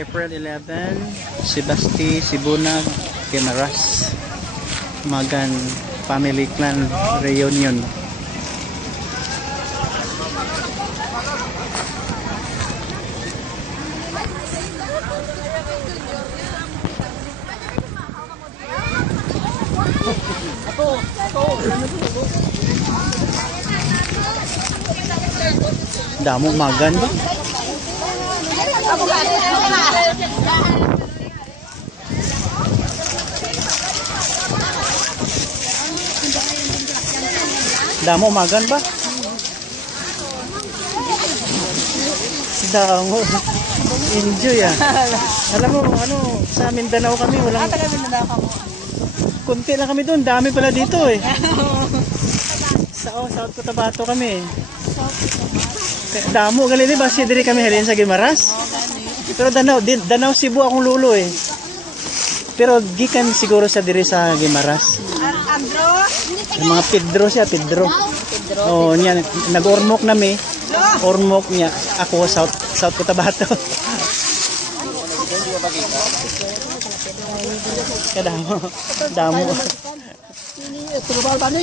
April 11, Sebasti, Sibunag, Guimaras, Magan Family Clan Reunion. Damo Magan ba? Damo Magan ba? Damo. Enjoy ah. Alam mo, sa Mindanao kami, walang... taga Mindanao ka mo. Kunti lang kami doon, dami pala dito eh. South Cotabato kami. Damo, gali ba? Diri kami halin sa Guimaras. Pero Danau Cebu akong lulo eh. Pero gikan siguro sa diri sa Guimaras. Andro? Yung mga Pedro siya, Pedro. Oh, niya nag-ormok nami. Ormok niya. Ako South Cotabato. Kadamo. Damo. Turubal ba ni?